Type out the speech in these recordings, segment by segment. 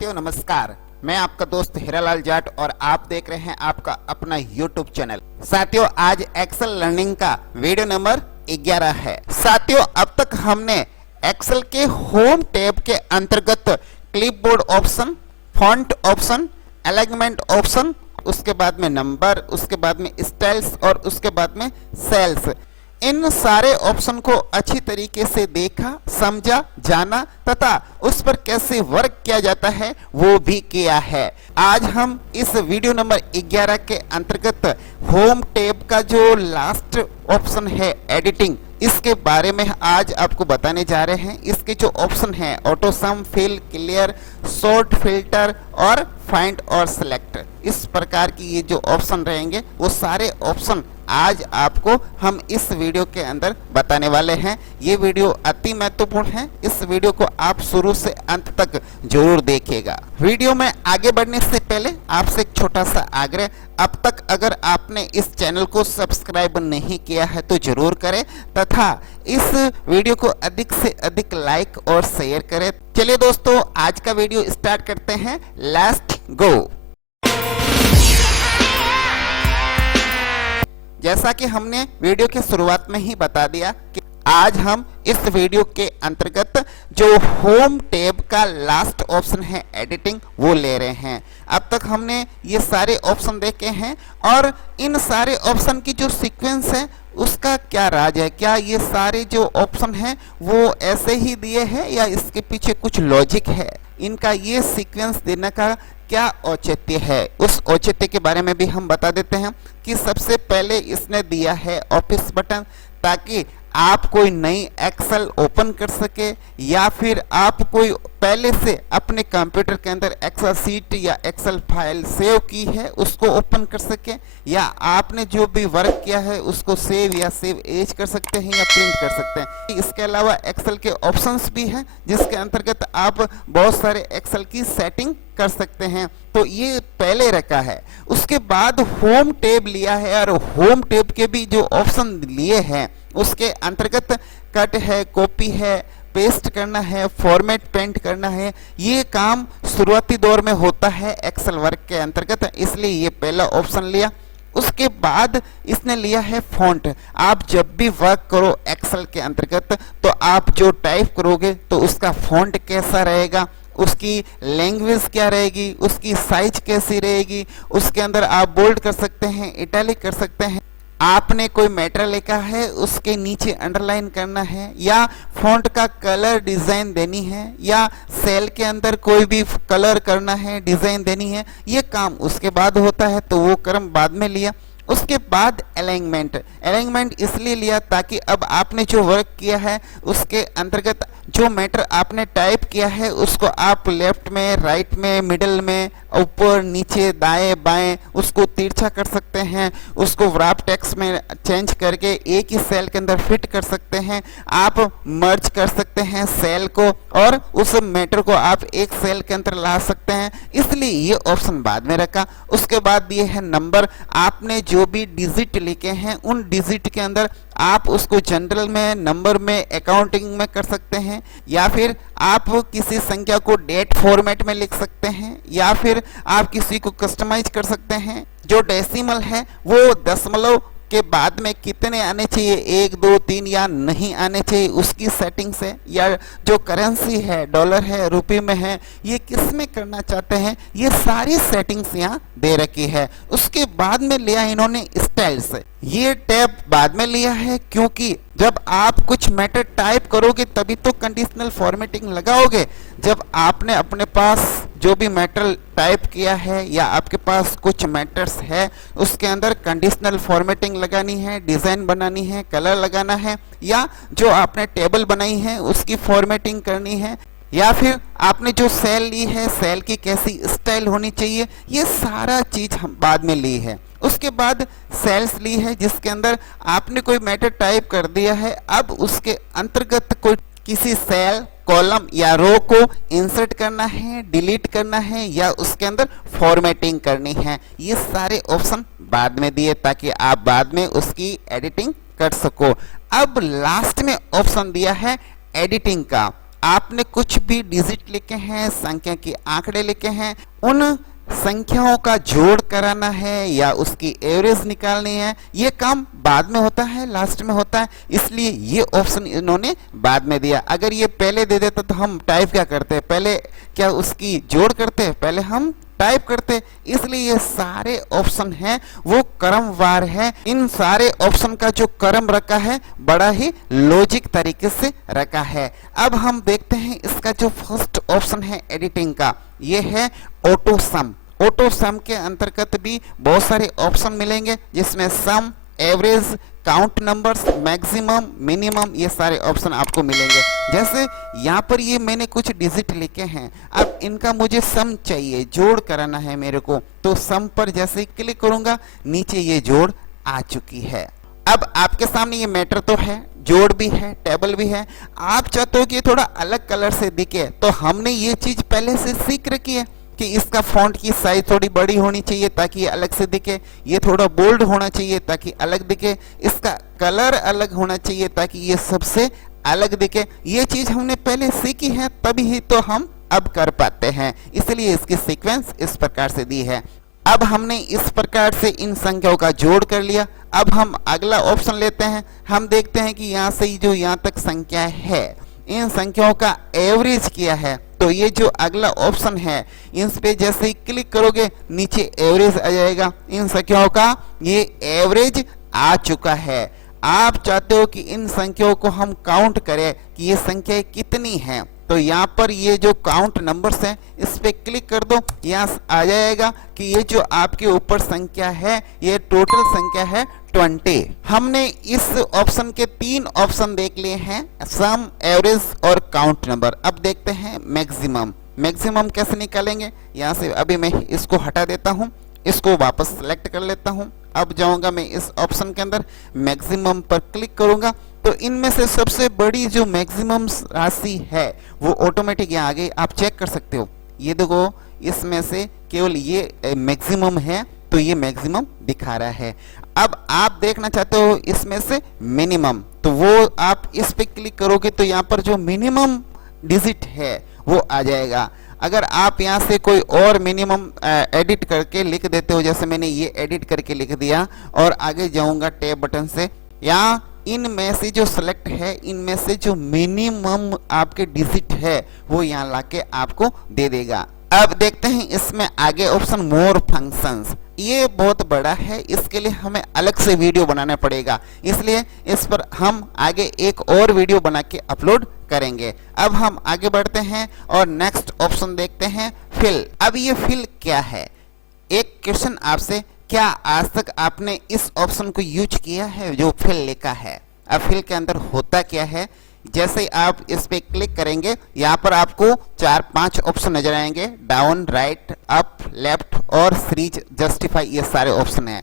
साथियों नमस्कार, मैं आपका दोस्त हीरालाल जाट और आप देख रहे हैं आपका अपना YouTube चैनल। साथियों आज एक्सेल लर्निंग का वीडियो नंबर 11 है। साथियों अब तक हमने एक्सेल के होम टैब के अंतर्गत clipboard option, font option, alignment option, उसके बाद में नंबर, उसके बाद में स्टाइल्स और उसके बाद में सेल्स, इन सारे ऑप्शन को अच्छी तरीके से देखा, समझा, जाना तथा उस पर कैसे वर्क किया जाता है वो भी किया है। आज हम इस वीडियो नंबर 11 के अंतर्गत होम टैब का जो लास्ट ऑप्शन है एडिटिंग, इसके बारे में आज आपको बताने जा रहे हैं। इसके जो ऑप्शन हैं AutoSum, fill, clear, sort, filter और फाइंड और सिलेक्ट, इस प्रकार की ये जो ऑप्शन रहेंगे वो सारे ऑप्शन आज आपको हम इस वीडियो के अंदर बताने वाले हैं। ये वीडियो अति महत्वपूर्ण है, इस वीडियो को आप शुरू से अंत तक जरूर देखिएगा। वीडियो में आगे बढ़ने से पहले आपसे एक छोटा सा आग्रह, अब तक अगर आपने इस चैनल को सब्सक्राइब नहीं किया है तो जरूर करें तथा इस वीडियो को अधिक से अधिक लाइक और शेयर करें। चलिए दोस्तों आज का वीडियो स्टार्ट करते हैं। Let's go. जैसा कि हमने वीडियो के शुरुआत में ही बता दिया कि आज हम इस वीडियो के अंतर्गत जो होम टैब का लास्ट ऑप्शन है एडिटिंग वो ले रहे हैं। अब तक हमने ये सारे ऑप्शन देखे हैं और इन सारे ऑप्शन की जो सीक्वेंस है उसका क्या राज है, क्या ये सारे जो ऑप्शन हैं वो ऐसे ही दिए हैं या इसके पीछे कुछ लॉजिक है, इनका ये सीक्वेंस देने का क्या औचित्य है, उस औचित्य के बारे में भी हम बता देते हैं कि सबसे पहले इसने दिया है ऑफिस बटन, ताकि आप कोई नई एक्सेल ओपन कर सके या फिर आप कोई पहले से अपने कंप्यूटर के अंदर एक्सेल सीट या एक्सेल फाइल सेव की है उसको ओपन कर सके, या आपने जो भी वर्क किया है उसको सेव या सेव एज कर सकते हैं या प्रिंट कर सकते हैं। इसके अलावा एक्सेल के ऑप्शंस भी हैं जिसके अंतर्गत आप बहुत सारे एक्सेल की सेटिंग कर सकते हैं। तो ये पहले रखा है। उसके बाद होम टैब लिया है और होम टैब के भी जो ऑप्शन लिए हैं उसके अंतर्गत कट है, कॉपी है, पेस्ट करना है, फॉर्मेट पेंट करना है, ये काम शुरुआती दौर में होता है एक्सेल वर्क के अंतर्गत, इसलिए ये पहला ऑप्शन लिया। उसके बाद इसने लिया है फॉन्ट। आप जब भी वर्क करो एक्सेल के अंतर्गत तो आप जो टाइप करोगे तो उसका फॉन्ट कैसा रहेगा, उसकी लैंग्वेज क्या रहेगी, उसकी साइज कैसी रहेगी, उसके अंदर आप बोल्ड कर सकते हैं, इटैलिक कर सकते हैं, आपने कोई मैटर लिखा है उसके नीचे अंडरलाइन करना है या फॉन्ट का कलर डिजाइन देनी है या सेल के अंदर कोई भी कलर करना है, डिजाइन देनी है, ये काम उसके बाद होता है तो वो क्रम बाद में लिया। उसके बाद अलाइनमेंट इसलिए लिया ताकि अब आपने जो वर्क किया है उसके अंतर्गत जो मैटर आपने टाइप किया है उसको आप लेफ्ट में, राइट में, मिडल में, ऊपर, नीचे, दाएं, बाएं उसको तिरछा कर सकते हैं, उसको व्राप टेक्स्ट में चेंज करके एक ही सेल के अंदर फिट कर सकते हैं, आप मर्ज कर सकते हैं सेल को और उस मैटर को आप एक सेल के अंदर ला सकते हैं, इसलिए ये ऑप्शन बाद में रखा। उसके बाद दिए हैं नंबर। आपने जो भी डिजिट लिखे हैं उन डिजिट के अंदर आप उसको जनरल में, नंबर में, अकाउंटिंग में कर सकते हैं या फिर आप किसी संख्या को डेट फॉर्मेट में लिख सकते हैं या फिर आप किसी को कस्टमाइज कर सकते हैं। जो डेसिमल है वो दशमलव के बाद में कितने आने चाहिए, 1, 2, 3 या नहीं आने चाहिए, उसकी सेटिंग्स है, या जो करेंसी है, डॉलर है, रुपये में है, ये किस में करना चाहते हैं, ये सारी सेटिंग्स यहाँ दे रखी है। उसके बाद में लिया इन्होंने स्टाइल्स। ये टैब बाद में लिया है क्योंकि जब आप कुछ मैटर टाइप करोगे तभी तो कंडीशनल फॉर्मेटिंग लगाओगे। जब आपने अपने पास जो भी मैटर टाइप किया है या आपके पास कुछ मैटर्स है उसके अंदर कंडीशनल फॉर्मेटिंग लगानी है, डिजाइन बनानी है, कलर लगाना है, या जो आपने टेबल बनाई है उसकी फॉर्मेटिंग करनी है, या फिर आपने जो सेल ली है सेल की कैसी स्टाइल होनी चाहिए, ये सारा चीज हम बाद में ली है। उसके बाद सेल्स ली है जिसके अंदर आपने कोई मैटर टाइप कर दिया है, अब उसके अंतर्गत कोई किसी सेल, कॉलम या रो को इंसर्ट करना है, डिलीट करना है या उसके अंदर फॉर्मेटिंग करनी है, ये सारे ऑप्शन बाद में दिए ताकि आप बाद में उसकी एडिटिंग कर सको। अब लास्ट में ऑप्शन दिया है एडिटिंग का। आपने कुछ भी डिजिट लिखे हैं, संख्या के आंकड़े लिखे हैं, उन संख्याओं का जोड़ कराना है या उसकी एवरेज निकालनी है, ये काम बाद में होता है, लास्ट में होता है, इसलिए ये ऑप्शन इन्होंने बाद में दिया। अगर ये पहले दे देता तो हम टाइप क्या करते, पहले क्या उसकी जोड़ करते, पहले हम टाइप करते। इसलिए ये सारे ऑप्शन हैं वो क्रमवार है। इन सारे ऑप्शन का जो क्रम रखा है बड़ा ही लॉजिक तरीके से रखा है। अब हम देखते हैं इसका जो फर्स्ट ऑप्शन है एडिटिंग का, ये है ऑटो सम। ऑटो सम के अंतर्गत भी बहुत सारे ऑप्शन मिलेंगे जिसमें sum, average, count numbers, maximum, minimum, ये सारे ऑप्शन आपको मिलेंगे। जैसे यहाँ पर ये मैंने कुछ डिजिट लिखे हैं, अब इनका मुझे सम चाहिए, जोड़ कराना है मेरे को, तो सम पर जैसे ही क्लिक करूंगा नीचे ये जोड़ आ चुकी है। अब आपके सामने ये मैटर तो है, जोड़ भी है, टेबल भी है। आप चाहते हो कि ये थोड़ा अलग कलर से दिखे, तो हमने ये चीज पहले से सीख रखी है कि इसका फॉन्ट की साइज थोड़ी बड़ी होनी चाहिए ताकि ये अलग से दिखे, ये थोड़ा बोल्ड होना चाहिए ताकि अलग दिखे, इसका कलर अलग होना चाहिए ताकि ये सबसे अलग दिखे। ये चीज हमने पहले सीखी है, तभी ही तो हम अब कर पाते हैं, इसलिए इसकी सीक्वेंस इस प्रकार से दी है। अब हमने इस प्रकार से इन संख्याओं का जोड़ कर लिया। अब हम अगला ऑप्शन लेते हैं। हम देखते हैं कि यहाँ से जो यहाँ तक संख्या है, इन संख्याओं का एवरेज किया है। तो ये जो अगला ऑप्शन है, इस पे जैसे ही क्लिक करोगे नीचे एवरेज आ जाएगा। इन संख्याओं का ये एवरेज आ चुका है। आप चाहते हो कि इन संख्याओं को हम काउंट करें कि ये संख्याएं कितनी हैं, तो यहाँ पर ये जो काउंट नंबर्स हैं इस पे क्लिक कर दो, यहाँ आ जाएगा कि ये जो आपके ऊपर संख्या है ये टोटल संख्या है 20। हमने इस ऑप्शन के 3 ऑप्शन देख लिए हैं, सम, एवरेज और काउंट नंबर। अब देखते हैं मैक्सिमम। मैक्सिमम कैसे निकालेंगे, यहाँ से अभी मैं इसको हटा देता हूँ, इसको वापस सेलेक्ट कर लेता हूँ। अब जाऊंगा मैं इस ऑप्शन के अंदर, मैक्सिमम पर क्लिक करूंगा तो इनमें से सबसे बड़ी जो मैक्सिमम राशि है वो ऑटोमेटिक यहाँ आ गई। आप चेक कर सकते हो, ये देखो इसमें से केवल ये मैक्सिमम है, तो ये मैक्सिमम दिखा रहा है। अब आप देखना चाहते हो इसमें से मिनिमम, तो वो आप इस पे क्लिक करोगे तो यहाँ पर जो मिनिमम डिजिट है वो आ जाएगा। अगर आप यहाँ से कोई और मिनिमम एडिट करके लिख देते हो, जैसे मैंने ये एडिट करके लिख दिया और आगे जाऊंगा टैब बटन से, यहाँ इनमें से जो सेलेक्ट है, इनमें से जो मिनिमम आपके डिजिट है वो यहाँ लाके आपको दे देगा। अब देखते हैं इसमें आगे ऑप्शन मोर फंक्शंस, ये बहुत बड़ा है, इसके लिए हमें अलग से वीडियो बनाना पड़ेगा, इसलिए इस पर हम आगे एक और वीडियो बना के अपलोड करेंगे। अब हम आगे बढ़ते हैं और नेक्स्ट ऑप्शन देखते हैं, फिल। अब ये फिल क्या है, एक क्वेश्चन आपसे, क्या आज तक आपने इस ऑप्शन को यूज किया है जो फिल लिखा है? अब फिल के अंदर होता क्या है, जैसे आप इस पे क्लिक करेंगे यहाँ पर आपको 4-5 ऑप्शन नजर आएंगे, डाउन, राइट, अप, लेफ्ट और सीरीज, जस्टिफाई, ये सारे ऑप्शन हैं।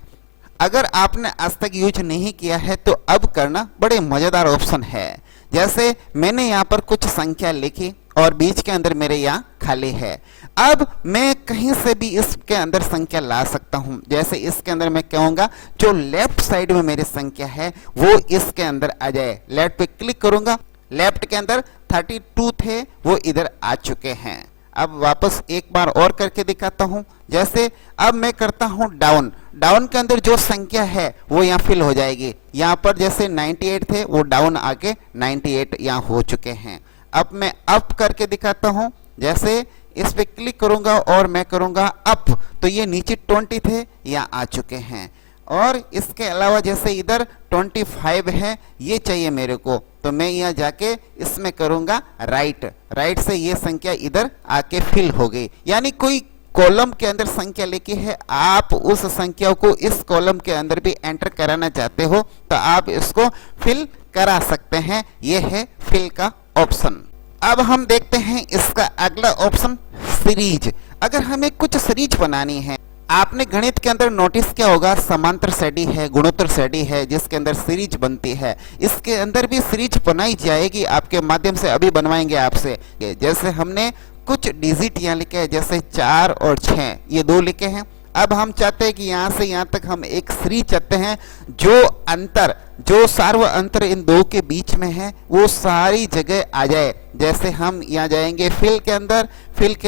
अगर आपने आज तक यूज नहीं किया है तो अब करना, बड़े मजेदार ऑप्शन है। जैसे मैंने यहाँ पर कुछ संख्या लिखी और बीच के अंदर मेरे यहाँ खाली है। अब मैं कहीं से भी इसके अंदर संख्या ला सकता हूं। जैसे इसके अंदर मैं कहूंगा जो लेफ्ट साइड में मेरी संख्या है वो इसके अंदर आ जाए, लेफ्ट पे क्लिक करूंगा, लेफ्ट के अंदर 32 थे वो इधर आ चुके हैं। अब वापस एक बार और करके दिखाता हूं। जैसे अब मैं करता हूं डाउन, डाउन के अंदर जो संख्या है वो यहाँ फिल हो जाएगी। यहाँ पर जैसे 98 थे वो डाउन आके 98 यहाँ हो चुके हैं। अब मैं अप करके दिखाता हूं, जैसे इस पे क्लिक करूंगा और मैं करूंगा अप, तो ये नीचे 20 थे यहाँ आ चुके हैं। और इसके अलावा जैसे इधर 25 है, ये चाहिए मेरे को, तो मैं यहाँ जाके इसमें करूंगा राइट, राइट से ये संख्या इधर आके फिल हो गई। यानी कोई कॉलम के अंदर संख्या लिखी है, आप उस संख्या को इस कॉलम के अंदर भी एंटर कराना चाहते हो तो आप इसको फिल करा सकते हैं। ये है फिल का ऑप्शन। अब हम देखते हैं इसका अगला ऑप्शन, सीरीज। अगर हमें कुछ सीरीज बनानी है, आपने गणित के अंदर नोटिस किया होगा समांतर श्रेणी है, गुणोत्तर श्रेणी है, जिसके अंदर सीरीज बनती है। इसके अंदर भी सीरीज बनाई जाएगी आपके माध्यम से, अभी बनवाएंगे आपसे। जैसे हमने कुछ डिजिट यहाँ लिखे हैं, जैसे 4 और 6, ये 2 लिखे हैं। अब हम चाहते हैं कि यहाँ से यहाँ तक हम एक सीरीज चाहते हैं जो अंतर जो सार्व अंतर इन दो के बीच में है वो सारी जगह आ जाए। जैसे हम यहाँ जाएंगे फिल के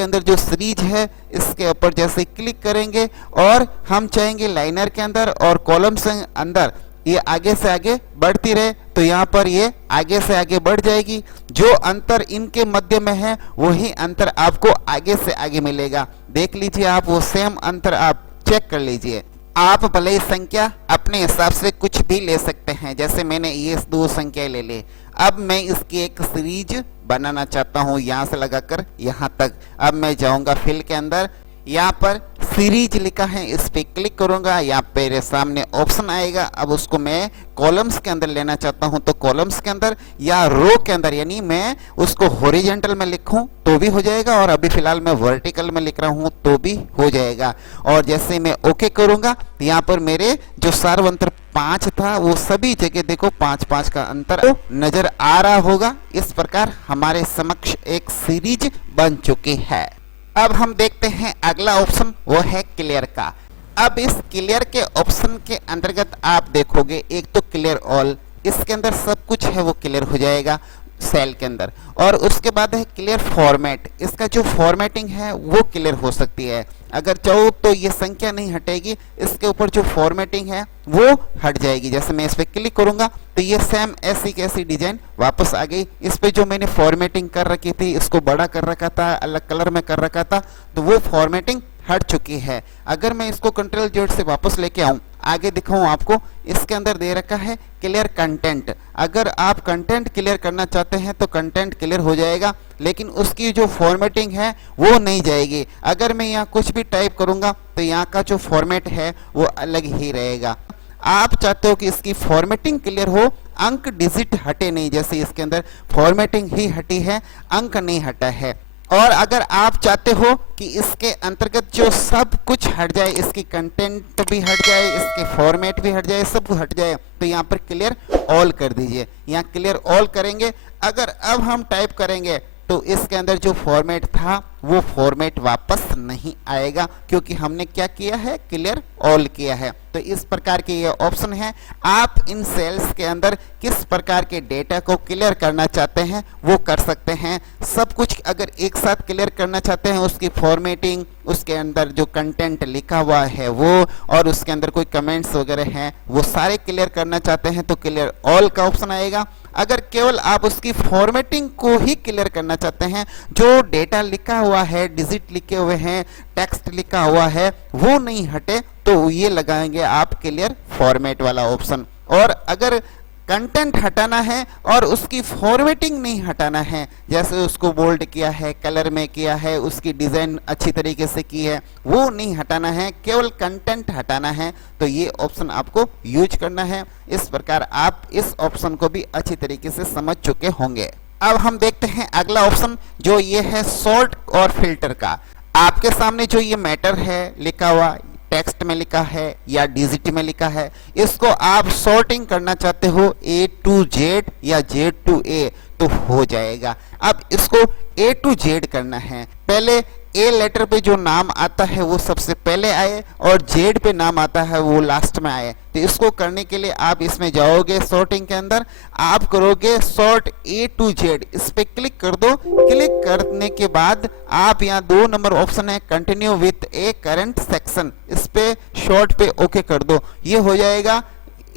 अंदर जो सीरीज है इसके ऊपर जैसे क्लिक करेंगे और हम चाहेंगे लाइनर के अंदर और कॉलम्स के अंदर ये आगे से आगे बढ़ती रहे, तो यहाँ पर ये आगे से आगे बढ़ जाएगी। जो अंतर इनके मध्य में है वही अंतर आपको आगे से आगे मिलेगा। देख लीजिए आप, वो सेम अंतर आप चेक कर लीजिए। आप भले ही संख्या अपने हिसाब से कुछ भी ले सकते हैं, जैसे मैंने ये दो संख्या ले ली। अब मैं इसकी एक सीरीज बनाना चाहता हूँ यहाँ से लगाकर यहाँ तक। अब मैं जाऊँगा फिल के अंदर, यहाँ पर सीरीज लिखा है, इस पे क्लिक करूंगा, यहाँ पे मेरे सामने ऑप्शन आएगा। अब उसको मैं कॉलम्स के अंदर लेना चाहता हूं तो कॉलम्स के अंदर या रो के अंदर, यानी मैं उसको हॉरिजॉन्टल में लिखूं तो भी हो जाएगा और अभी फिलहाल मैं वर्टिकल में लिख रहा हूं तो भी हो जाएगा। और जैसे मैं ओके करूंगा यहाँ पर मेरे जो सार्वंतर 5 था वो सभी जगह देखो 5-5 का अंतर तो नजर आ रहा होगा। इस प्रकार हमारे समक्ष एक सीरीज बन चुकी है। अब हम देखते हैं अगला ऑप्शन, वो है क्लियर का। अब इस क्लियर के ऑप्शन के अंतर्गत आप देखोगे एक तो क्लियर ऑल, इसके अंदर सब कुछ है वो क्लियर हो जाएगा सेल के अंदर। और उसके बाद है क्लियर फॉर्मेट, इसका जो फॉर्मेटिंग है वो क्लियर हो सकती है। अगर चाहो तो ये संख्या नहीं हटेगी, इसके ऊपर जो फॉर्मेटिंग है वो हट जाएगी। जैसे मैं इस पे क्लिक करूंगा तो ये सेम ऐसी कैसी डिजाइन वापस आ गई। इस पे जो मैंने फॉर्मेटिंग कर रखी थी, इसको बड़ा कर रखा था, अलग कलर में कर रखा था, तो वो फॉर्मेटिंग हट चुकी है। अगर मैं इसको कंट्रोल जेड से वापस लेके आऊं, आगे दिखाऊं आपको, इसके अंदर दे रखा है क्लियर कंटेंट। अगर आप कंटेंट क्लियर करना चाहते हैं तो कंटेंट क्लियर हो जाएगा, लेकिन उसकी जो फॉर्मेटिंग है वो नहीं जाएगी। अगर मैं यहाँ कुछ भी टाइप करूंगा तो यहाँ का जो फॉर्मेट है वो अलग ही रहेगा। आप चाहते हो कि इसकी फॉर्मेटिंग क्लियर हो, अंक डिजिट हटे नहीं, जैसे इसके अंदर फॉर्मेटिंग ही हटी है, अंक नहीं हटा है। और अगर आप चाहते हो कि इसके अंतर्गत जो सब कुछ हट जाए, इसकी कंटेंट भी हट जाए, इसके फॉर्मेट भी हट जाए, सब हट जाए, तो यहाँ पर क्लियर ऑल कर दीजिए। यहाँ क्लियर ऑल करेंगे, अगर अब हम टाइप करेंगे तो इसके अंदर जो फॉर्मेट था वो फॉर्मेट वापस नहीं आएगा, क्योंकि हमने क्या किया है, क्लियर ऑल किया है। तो इस प्रकार के ये ऑप्शन है। आप इन सेल्स के अंदर किस प्रकार के डेटा को क्लियर करना चाहते हैं वो कर सकते हैं। सब कुछ अगर एक साथ क्लियर करना चाहते हैं, उसकी फॉर्मेटिंग, उसके अंदर जो कंटेंट लिखा हुआ है वो, और उसके अंदर कोई कमेंट्स वगैरह हैं, वो सारे क्लियर करना चाहते हैं तो क्लियर ऑल का ऑप्शन आएगा। अगर केवल आप उसकी फॉर्मेटिंग को ही क्लियर करना चाहते हैं, जो डेटा लिखा हुआ है, डिजिट लिखे हुए हैं, टेक्स्ट लिखा हुआ है, वो नहीं हटे, तो ये लगाएंगे आप क्लियर फॉर्मेट वाला ऑप्शन। और अगर कंटेंट हटाना है और उसकी फॉर्मेटिंग नहीं हटाना है, जैसे उसको बोल्ड किया है, कलर में किया है, उसकी डिजाइन अच्छी तरीके से की है, वो नहीं हटाना है, केवल कंटेंट हटाना है, तो ये ऑप्शन आपको यूज करना है। इस प्रकार आप इस ऑप्शन को भी अच्छी तरीके से समझ चुके होंगे। अब हम देखते हैं अगला ऑप्शन, जो ये है सॉर्ट और फिल्टर का। आपके सामने जो ये मैटर है लिखा हुआ, टेक्स्ट में लिखा है या डिजिट में लिखा है, इसको आप सॉर्टिंग करना चाहते हो A to Z या Z to A तो हो जाएगा। अब इसको A to Z करना है, पहले A लेटर पे जो नाम आता है वो सबसे पहले आए और Z पे नाम आता है वो लास्ट में आए। तो इसको करने के लिए आप इसमें जाओगे, सॉर्टिंग के अंदर आप करोगे सॉर्ट A to Z, इस पे क्लिक कर दो। क्लिक करने के बाद आप यहाँ 2 नंबर ऑप्शन है continue with A current section, इस पे शॉर्ट पे ओके कर दो। ये हो जाएगा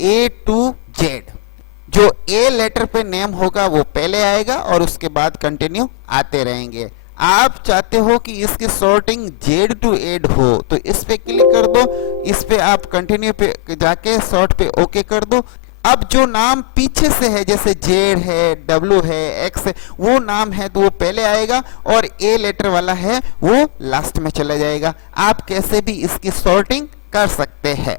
A to Z। जो A लेटर पे नेम होगा वो पहले आएगा और उसके बाद कंटिन्यू आते रहेंगे। आप चाहते हो कि इसकी सॉर्टिंग Z to A हो तो इस पे क्लिक कर दो, इस पे आप कंटिन्यू पे जाके सॉर्ट पे ओके कर दो। अब जो नाम पीछे से है, जैसे Z है, W है, X है, वो नाम है तो वो पहले आएगा और A लेटर वाला है वो लास्ट में चला जाएगा। आप कैसे भी इसकी सॉर्टिंग कर सकते हैं।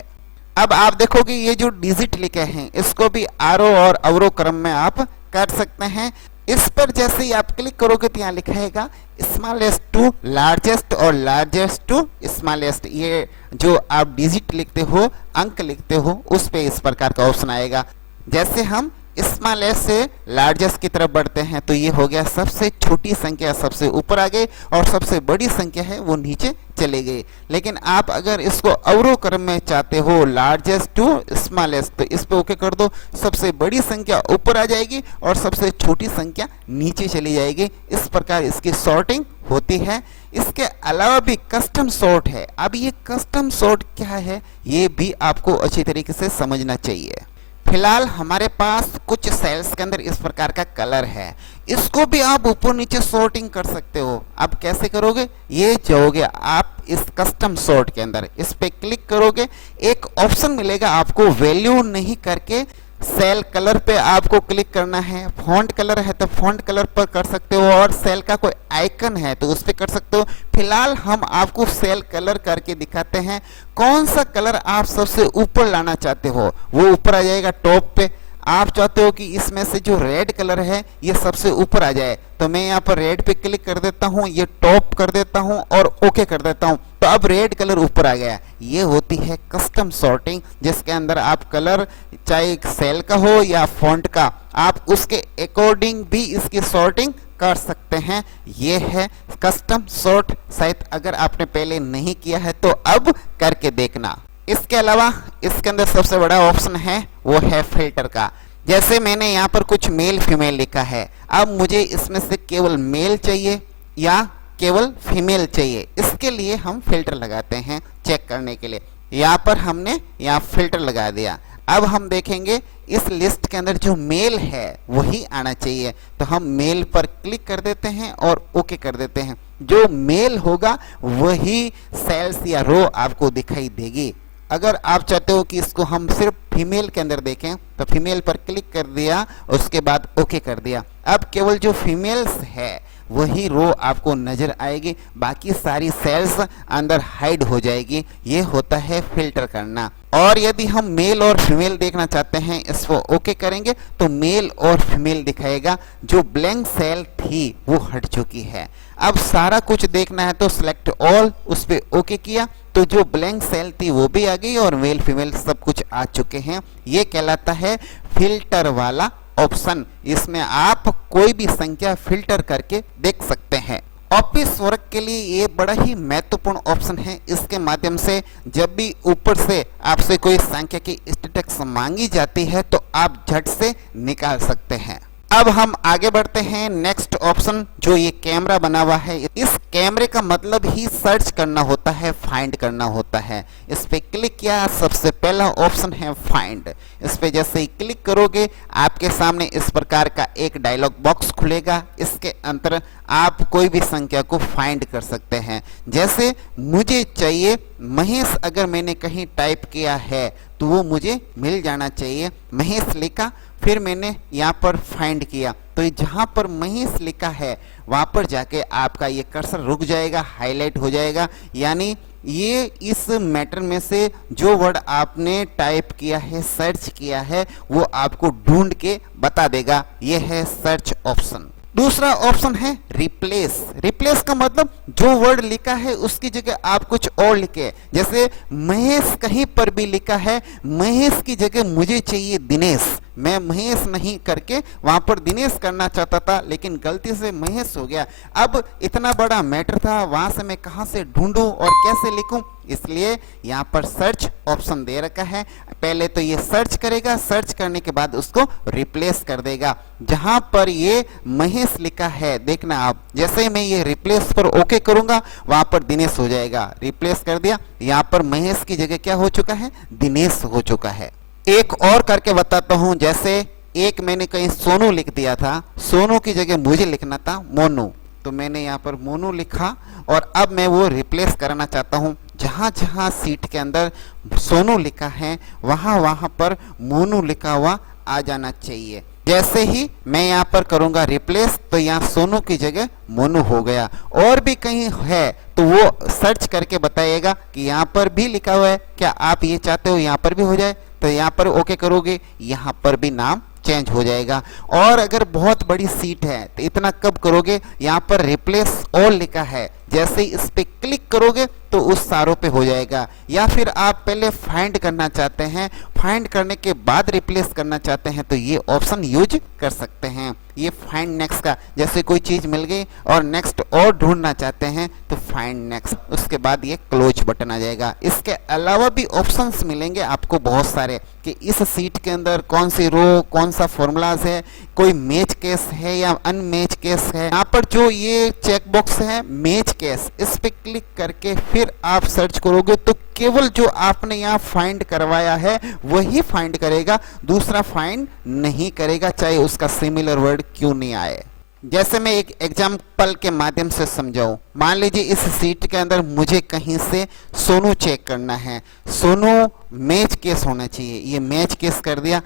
अब आप देखोगे ये जो डिजिट लिखे हैं इसको भी आरो और अवरो क्रम में आप कर सकते हैं। इस पर जैसे ही आप क्लिक करोगे तो यहाँ लिखा है स्मॉलेस्ट टू लार्जेस्ट और लार्जेस्ट टू स्मॉलेस्ट। ये जो आप डिजिट लिखते हो, अंक लिखते हो, उस पे इस प्रकार का ऑप्शन आएगा। जैसे हम स्मॉलेस्ट से लार्जेस्ट की तरफ बढ़ते हैं तो ये हो गया सबसे छोटी संख्या सबसे ऊपर आ गई और सबसे बड़ी संख्या है वो नीचे चले गई। लेकिन आप अगर इसको अवरोह क्रम में चाहते हो लार्जेस्ट टू स्मॉलेस्ट तो इस पे ओके कर दो, सबसे बड़ी संख्या ऊपर आ जाएगी और सबसे छोटी संख्या नीचे चली जाएगी। इस प्रकार इसकी सॉर्टिंग होती है। इसके अलावा भी कस्टम सॉर्ट है। अब ये कस्टम सॉर्ट क्या है ये भी आपको अच्छी तरीके से समझना चाहिए। फिलहाल हमारे पास कुछ सेल्स के अंदर इस प्रकार का कलर है, इसको भी आप ऊपर नीचे सॉर्टिंग कर सकते हो। अब कैसे करोगे, ये जाओगे आप इस कस्टम सॉर्ट के अंदर, इस पे क्लिक करोगे, एक ऑप्शन मिलेगा आपको वैल्यू नहीं करके सेल कलर पे आपको क्लिक करना है। फॉन्ट कलर है तो फॉन्ट कलर पर कर सकते हो और सेल का कोई आइकन है तो उस पर कर सकते हो। फिलहाल हम आपको सेल कलर करके दिखाते हैं। कौन सा कलर आप सबसे ऊपर लाना चाहते हो वो ऊपर आ जाएगा टॉप पे। आप चाहते हो कि इसमें से जो रेड कलर है ये सबसे ऊपर आ जाए तो मैं यहाँ पर रेड पे क्लिक कर देता हूँ, ये टॉप कर देता हूँ और ओके कर देता हूँ तो अब रेड कलर ऊपर आ गया। ये होती है कस्टम सॉर्टिंग, जिसके अंदर आप कलर चाहे सेल का हो या फॉन्ट का आप उसके अकॉर्डिंग भी इसकी सॉर्टिंग कर सकते हैं। ये है कस्टम सॉर्ट। शायद अगर आपने पहले नहीं किया है तो अब करके देखना। इसके अलावा इसके अंदर सबसे बड़ा ऑप्शन है वो है फिल्टर का। जैसे मैंने यहाँ पर कुछ मेल फीमेल लिखा है, अब मुझे इसमें से केवल मेल चाहिए या केवल फीमेल चाहिए, इसके लिए हम फिल्टर लगाते हैं चेक करने के लिए। यहाँ पर हमने यहाँ फिल्टर लगा दिया। अब हम देखेंगे इस लिस्ट के अंदर जो मेल है वही आना चाहिए तो हम मेल पर क्लिक कर देते हैं और ओके कर देते हैं। जो मेल होगा वही सेल्स या रो आपको दिखाई देगी। अगर आप चाहते हो कि इसको हम सिर्फ फीमेल के अंदर देखें तो फीमेल पर क्लिक कर दिया, उसके बाद ओके कर दिया। अब केवल जो फीमेल्स है वही रो आपको नजर आएगी, बाकी सारी सेल्स अंदर हाइड हो जाएगी। ये होता है फिल्टर करना। और यदि हम मेल और फीमेल देखना चाहते हैं इसको ओके करेंगे तो मेल और फीमेल दिखाएगा। जो ब्लैंक सेल थी वो हट चुकी है। अब सारा कुछ देखना है तो सिलेक्ट ऑल, उस पर ओके किया तो जो ब्लैंक सेल थी वो भी आ गई और मेल फीमेल सब कुछ आ चुके हैं। ये कहलाता है फिल्टर वाला ऑप्शन। इसमें आप कोई भी संख्या फिल्टर करके देख सकते हैं। ऑफिस वर्क के लिए ये बड़ा ही महत्वपूर्ण ऑप्शन है। इसके माध्यम से जब भी ऊपर से आपसे कोई संख्या की स्टेटस मांगी जाती है तो आप झट से निकाल सकते हैं। अब हम आगे बढ़ते हैं। नेक्स्ट ऑप्शन जो ये कैमरा बना हुआ है, इस कैमरे का मतलब ही सर्च करना होता है, फाइंड करना होता है। इस पे क्लिक किया, सबसे पहला ऑप्शन है फाइंड। इस पे जैसे ही क्लिक करोगे आपके सामने इस प्रकार का एक डायलॉग बॉक्स खुलेगा। इसके अंदर आप कोई भी संख्या को फाइंड कर सकते हैं। जैसे मुझे चाहिए महेश, अगर मैंने कहीं टाइप किया है तो वो मुझे मिल जाना चाहिए। महेश लिखा, फिर मैंने यहाँ पर फाइंड किया तो जहाँ पर महेश लिखा है वहाँ पर जाके आपका ये कर्सर रुक जाएगा, हाईलाइट हो जाएगा। यानी ये इस मैटर में से जो वर्ड आपने टाइप किया है, सर्च किया है, वो आपको ढूंढ के बता देगा। ये है सर्च ऑप्शन। दूसरा ऑप्शन है रिप्लेस। रिप्लेस का मतलब जो वर्ड लिखा है उसकी जगह आप कुछ और लिखे। जैसे महेश कहीं पर भी लिखा है, महेश की जगह मुझे चाहिए दिनेश। मैं महेश नहीं करके वहां पर दिनेश करना चाहता था लेकिन गलती से महेश हो गया। अब इतना बड़ा मैटर था, वहां से मैं कहां से ढूंढूं और कैसे लिखूं, इसलिए यहाँ पर सर्च ऑप्शन दे रखा है। पहले तो ये सर्च करेगा, सर्च करने के बाद उसको रिप्लेस कर देगा। जहां पर ये महेश लिखा है देखना आप, जैसे मैं ये रिप्लेस पर ओके करूंगा वहां पर दिनेश हो जाएगा। रिप्लेस कर दिया, यहाँ पर महेश की जगह क्या हो चुका है, दिनेश हो चुका है। एक और करके बताता हूं। जैसे एक मैंने कहीं सोनू लिख दिया था, सोनू की जगह मुझे लिखना था मोनू, तो मैंने यहाँ पर मोनू लिखा और अब मैं वो रिप्लेस करना चाहता हूँ। जहाँ जहाँ सीट के अंदर सोनू लिखा है वहाँ वहाँ पर मोनू लिखा हुआ आ जाना चाहिए। जैसे ही मैं यहाँ पर करूँगा रिप्लेस तो यहाँ सोनू की जगह मोनू हो गया। और भी कहीं है तो वो सर्च करके बताइएगा कि यहाँ पर भी लिखा हुआ है, क्या आप ये चाहते हो यहाँ पर भी हो जाए, तो यहाँ पर ओके करोगे, यहाँ पर भी नाम चेंज हो जाएगा। और अगर बहुत बड़ी सीट है तो इतना कब करोगे, यहाँ पर रिप्लेस ऑल लिखा है, जैसे ही इस पे क्लिक करोगे तो उस सारों पे हो जाएगा। या फिर आप पहले फाइंड करना चाहते हैं, फाइंड करने के बाद रिप्लेस करना चाहते हैं तो ये ऑप्शन यूज कर सकते हैं। ये फाइंड नेक्स्ट का, जैसे कोई चीज मिल गई और नेक्स्ट और ढूंढना चाहते हैं तो फाइंड नेक्स्ट, उसके बाद ये क्लोज बटन आ जाएगा। इसके अलावा भी ऑप्शंस मिलेंगे आपको बहुत सारे कि इस सीट के अंदर कौन सी रो, कौन सा फॉर्मूलाज है, कोई मैच केस है या अनमैच केस है। यहाँ पर जो ये चेक बॉक्स है मैच केस, इस पे क्लिक करके फिर आप सर्च करोगे तो केवल जो आपने यहाँ फाइंड करवाया है वही फाइंड करेगा, दूसरा फाइंड नहीं करेगा, चाहे उसका सिमिलर वर्ड क्यों नहीं आए। जैसे मैं एक एग्जाम्पल के माध्यम से समझाऊं, मान लीजिए इस सीट के अंदर मुझे कहीं से सोनू चेक करना है, सोनू मैच केस होना चाहिए, ये मैच केस कर दिया।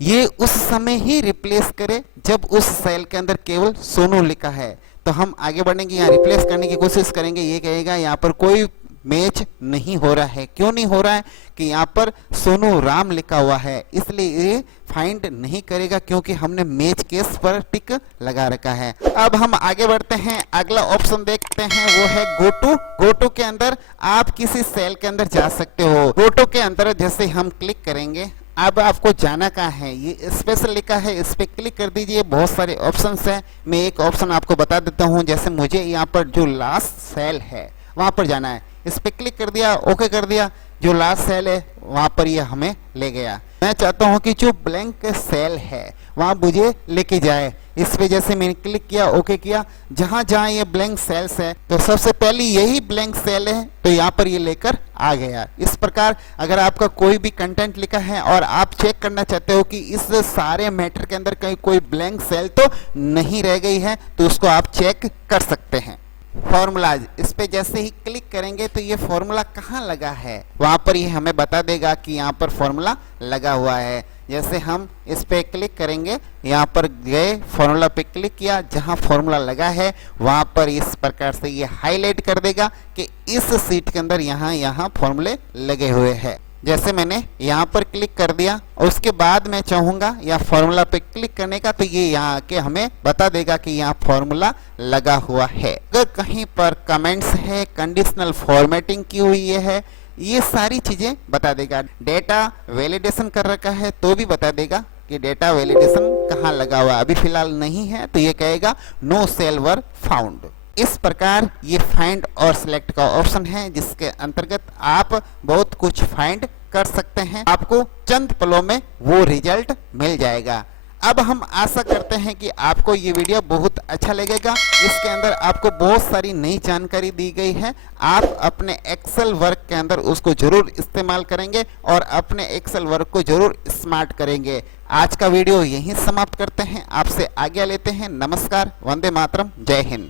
ये उस समय ही रिप्लेस करे जब उस सेल के अंदर केवल सोनू लिखा है। तो हम आगे बढ़ेंगे, यहाँ रिप्लेस करने की कोशिश करेंगे, ये कहेगा यहाँ पर कोई मैच नहीं हो रहा है। क्यों नहीं हो रहा है? कि यहाँ पर सोनू राम लिखा हुआ है, इसलिए ये फाइंड नहीं करेगा क्योंकि हमने मैच केस पर टिक लगा रखा है। अब हम आगे बढ़ते हैं, अगला ऑप्शन देखते हैं, वो है गो टू। गो टू के अंदर आप किसी सेल के अंदर जा सकते हो। गो टू के अंदर जैसे हम क्लिक करेंगे, अब आपको जाना कहाँ है, ये स्पेशल लिखा है, इस पे क्लिक कर दीजिए। बहुत सारे ऑप्शंस हैं, मैं एक ऑप्शन आपको बता देता हूँ। जैसे मुझे यहाँ पर जो लास्ट सेल है वहां पर जाना है, इस पे क्लिक कर दिया, ओके कर दिया, जो लास्ट सेल है वहां पर ये हमें ले गया। मैं चाहता हूं कि जो ब्लैंक सेल है वहां मुझे लेके जाए। इस पे जैसे मैंने क्लिक किया, ओके किया, जहां जहां ये ब्लैंक सेल्स है तो सबसे पहले यही ब्लैंक सेल है तो यहाँ पर ये लेकर आ गया। इस प्रकार अगर आपका कोई भी कंटेंट लिखा है और आप चेक करना चाहते हो कि इस सारे मैटर के अंदर कहीं कोई ब्लैंक सेल तो नहीं रह गई है तो उसको आप चेक कर सकते हैं। फॉर्मूलाज, इस पे जैसे ही क्लिक करेंगे तो ये फॉर्मूला कहाँ लगा है वहां पर ये हमें बता देगा कि यहाँ पर फॉर्मूला लगा हुआ है। जैसे हम इस पे क्लिक करेंगे, यहाँ पर गए, फॉर्मूला पे क्लिक किया, जहाँ फॉर्मूला लगा है वहां पर इस प्रकार से ये हाईलाइट कर देगा कि इस सीट के अंदर यहाँ फॉर्मूले लगे हुए हैं। जैसे मैंने यहाँ पर क्लिक कर दिया और उसके बाद मैं चाहूंगा या फॉर्मूला पे क्लिक करने का तो ये यहाँ आके हमें बता देगा कि यहाँ फॉर्मूला लगा हुआ है। अगर कहीं पर कमेंट्स है, कंडीशनल फॉर्मेटिंग की हुई है, ये सारी चीजें बता देगा। डेटा वैलिडेशन कर रखा है तो भी बता देगा कि डेटा वैलिडेशन कहाँ लगा हुआ। अभी फिलहाल नहीं है तो ये कहेगा नो सेल वर फाउंड। इस प्रकार ये फाइंड और सिलेक्ट का ऑप्शन है जिसके अंतर्गत आप बहुत कुछ फाइंड कर सकते हैं। आपको चंद पलों में वो रिजल्ट मिल जाएगा। अब हम आशा करते हैं कि आपको ये वीडियो बहुत अच्छा लगेगा। इसके अंदर आपको बहुत सारी नई जानकारी दी गई है। आप अपने एक्सेल वर्क के अंदर उसको जरूर इस्तेमाल करेंगे और अपने एक्सेल वर्क को जरूर स्मार्ट करेंगे। आज का वीडियो यहीं समाप्त करते हैं, आपसे आज्ञा लेते हैं। नमस्कार, वंदे मातरम, जय हिंद।